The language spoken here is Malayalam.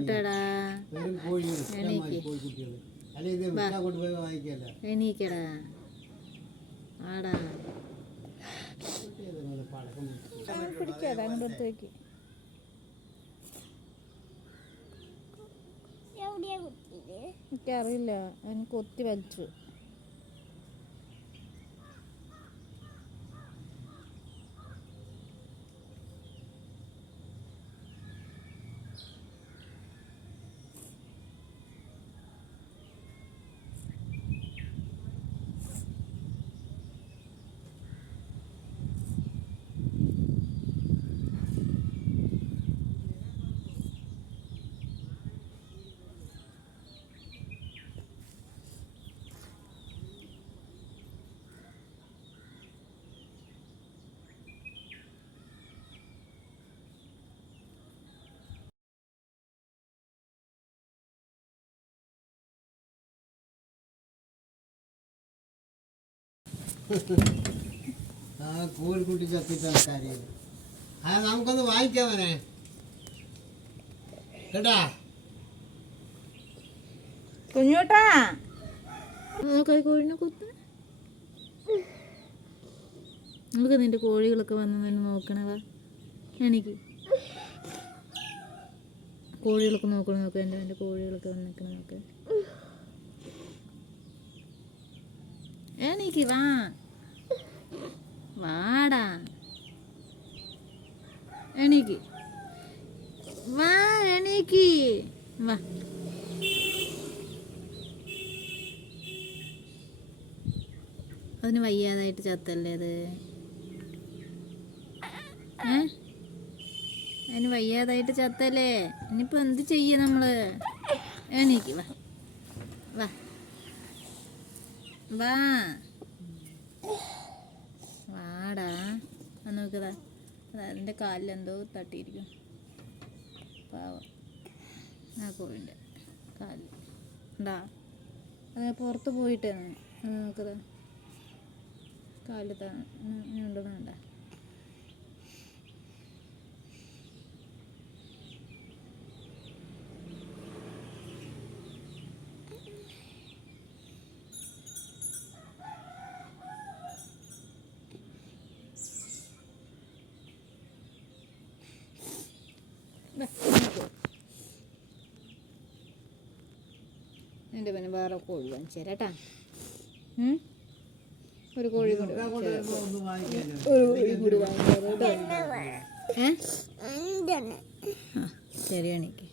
കുഞ്ഞൂട്ടടാ എണീക്കടാ ആടാ പിടിക്കാതെ അങ്ങോട്ട് എടുത്ത് വെക്ക്. എനിക്കറിയില്ല, അവന് കൊത്തി വലിച്ചു. കോഴിക്കുട്ടി ചത്തിട്ടാണ് കാര്യം. നമുക്കൊന്ന് വാങ്ങിക്കാമനെ കേട്ടാ. കുഞ്ഞോട്ടാ കോഴിനെ കുത്ത്. നമുക്ക് നിന്റെ കോഴികളൊക്കെ വന്ന് നോക്കണവാ. എനിക്ക് കോഴികളൊക്കെ നോക്കണം. നോക്കാം എൻ്റെ കോഴികളൊക്കെ വന്നിക്കണം. നോക്ക് എനിക്ക് വാടാ എണീക്ക് വാ എണീക്ക് വാ. അതിന് വയ്യാതായിട്ട് ചത്തല്ലേ അത്? അതിന് വയ്യാതായിട്ട് ചത്തല്ലേ? ഇനിയിപ്പോൾ എന്ത് ചെയ്യ നമ്മള്? എണീക്ക് വാ വാ വാ വാടാ. നോക്കതാ, അതിൻ്റെ കാലിലെന്തോ തട്ടിയിരിക്കും. പാവം ആ കോഴിൻ്റെ കാലിൽ ഉണ്ടാ. അത് പുറത്ത് പോയിട്ടാണ്. നോക്കതാ കാലിൽ ഉണ്ടെന്ന് വേണ്ട. എൻ്റെ പിന്നെ വേറെ കോഴി വാങ്ങിച്ചു തരാം കേട്ടാ. ഒരു കോഴി കൂടി വാങ്ങിച്ചു തരാം കേട്ടോ. ശരി എണീക്ക്.